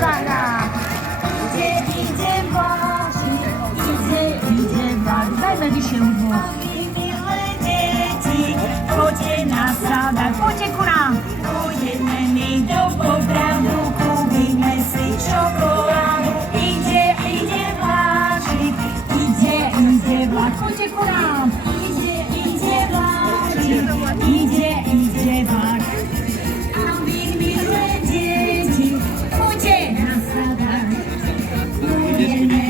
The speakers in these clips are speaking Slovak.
Zara. Idzie właśnie, idzie właśnie. Dajmy dzisiaj udło. Dzieci, chodźcie na sadach, chodźcie ku nam. Pojemy do poprawu, kupimy sy czekoladę. Idzie właśnie, idzie właśnie. Chodźcie ku nam. Idzie właśnie, idzie właśnie. A wy miłe dzieci, chodźcie na sadach. Pojemy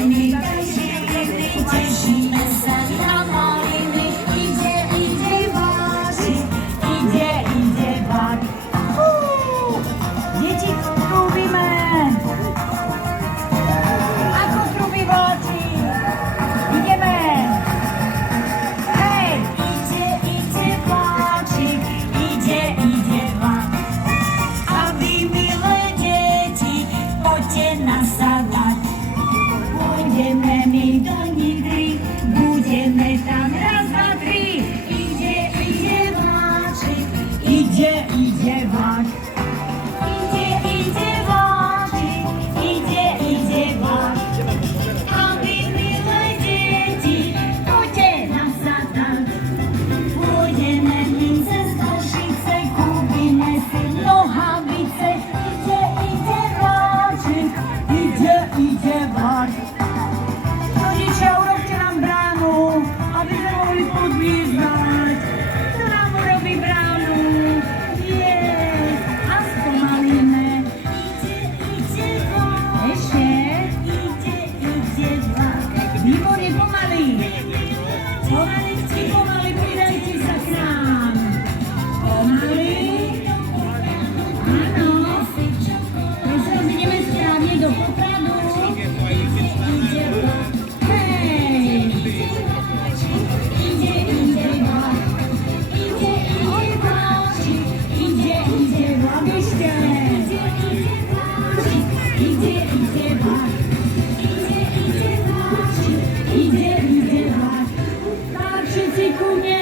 cieszymy się na maliny. Idzie właśnie, idzie właśnie. Dzieci lubimy. Ako lubi woci. Idziemy. Hej! Idzie właśnie, idzie właśnie. A wy miłe dzieci, chodźcie na sadach. Pójdziemy my do Nidry, będziemy tam raz, dwa, trzy. Idzie właśnie, idzie właśnie. Idzie właśnie, idzie właśnie. A wy miłe dzieci, chodźcie na sadach. Pójdziemy my ze Stoszyce, kupimy sy nohawice. Idzie właśnie, idzie właśnie. Rodzice, urobcie nam branu, abyśmy mogli podwieźć. Kto nam urobi branu? Jest, a spomalimy. Idzie właśnie, idzie właśnie. Výborně pomalý. Pomaly, pridajte sa k nám. Pomaly. Áno. My sa rozjdeme správne do Popradu. Idzie vlak. Hej. Idzie vlak. Idzie vlak ešte. Idzie vlak. Idzie vlak. Tak, všetci ku mne.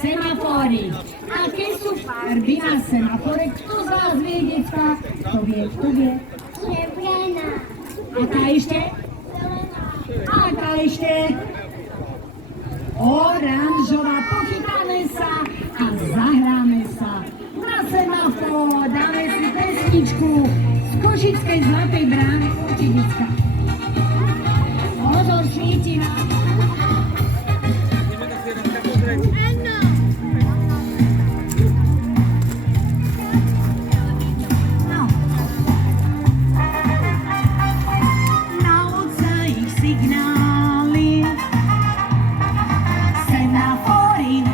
Semafory. Aké sú farby na semafore? Kto z vás vie, decka? Kto vie? Červená, A tá ešte? A tá ešte? Oranžová. Pochytáme sa a zahráme sa. Na semafor dáme si pesničku z Košickej Zlatej brány. Poďte, decka. Pozor, svíti nám. No. Nauča ich signály. Semafory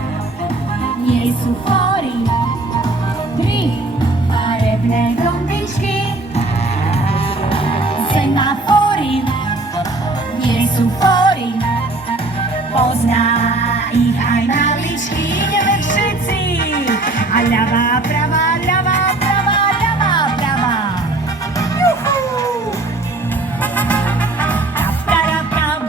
nie sú fory. 3 farebné gombičky. Semafory nie sú fory. Pozná ich aj maličky. Ideme všetci. A ľavá, pravá, ľavá, pravá, ľavá, pravá. Juhu! Tap, tarap, tap.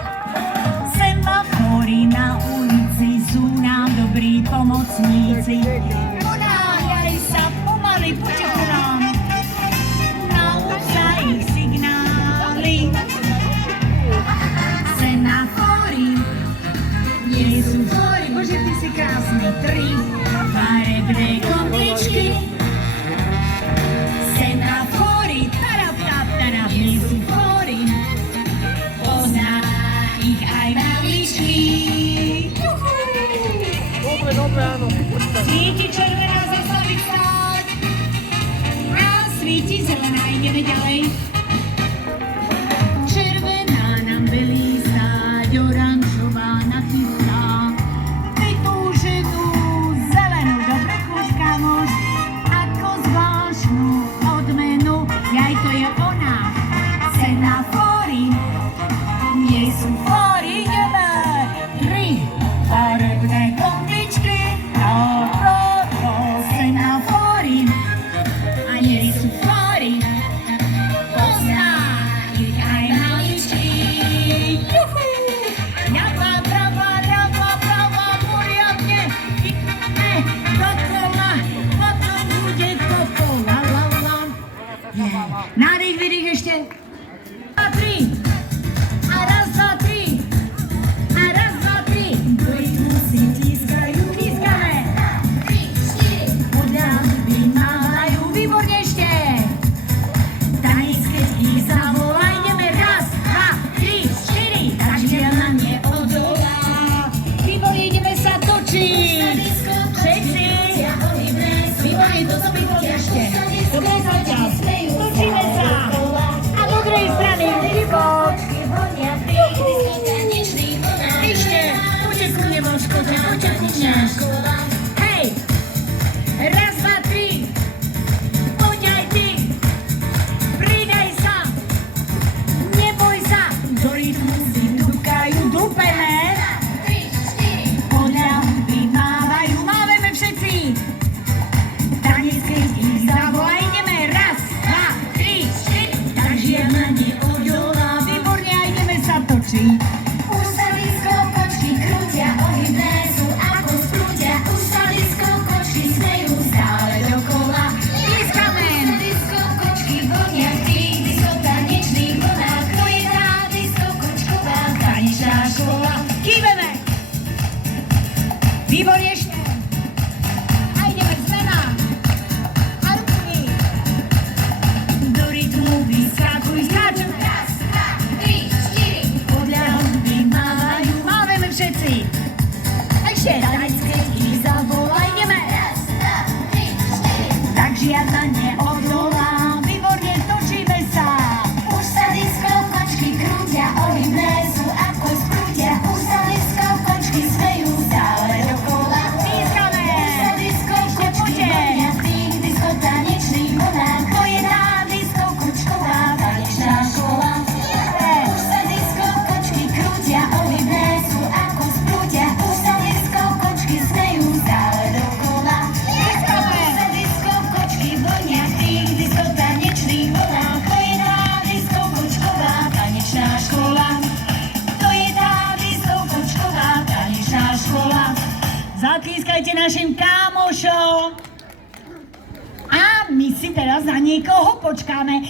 Semafory na ulici sú nám dobrí pomocníci. Ponáhľaj sa pomaly, poďte ku nám. Nauč sa ich signály. Semafory nie sú fory. Bože, ty si krásny. 3 farebné kombičky. Semafory, tarap, tap, tarap, nie sú fory. Pozná ich aj maličky. Juhu! Dobre, áno. Svíti červená, zastaviť stáť. A svíti zelená, ideme ďalej. Červená nám velí stáť, oranžová nachystá. Vytúženú zelenú, dobre chuť, kamoš. Ako zvláštnu odmenu, jaj to je ona. Semafory nie sú fory, ideme. 3 farebné kombičky. Semafory a nie sú fory. diskotéka, tanečná škola. Hej! Raz, dva, tri. Poď aj ty. Pridaj sa. Neboj sa. Do rytmu si dúkajú, dúpeme. Podľa hudby mávajú, máveme všetci. Tanec, keď ich zavolá, ideme. Raz, dva, tri, štyri. Tak žiadna neodolá. Výborne, a ideme sa točiť. Už sa disko kočky krútia, ohybné sú ako sprútia. Už sa disko kočky smejú stále dokola. Pískame. Disko kočky vonia v tých disko tanečných vlnách. To je tá disko kočková tanečná škola. Kýveme. Výborne ešte. A ideme, zmena. A ruky. Do rytmu vyskakuj, skáčeme. Raz, dva, tri, štyri. Podľa hudby mávajú, máveme všetci. Ešte tanec, keď ich zavolá, ideme. Raz, dva, tri, štyri. Tak žiadna neodolá, výborne točíme sa. Už sa disko kočky krútia, ohybné sú ako sprútia. Už sa disko kočky smejú stále dokola. Pískame. Už sa disko Ešte kočky poďte. vonia v tých disko tanečných vlnách. To je tá disko kočková tanečná škola. Už sa disko kočky krútia, ohybné sú ako sprútia. Už sa disko kočky smejú stále dokola. Už sa disko kočky vonia v tých disko tanečných vlnách. To je tá disko kočková tanečná škola. To je tá disko kočková tanečná škola. Zatlískajte našim kámošom. A my si teraz na niekoho počkáme.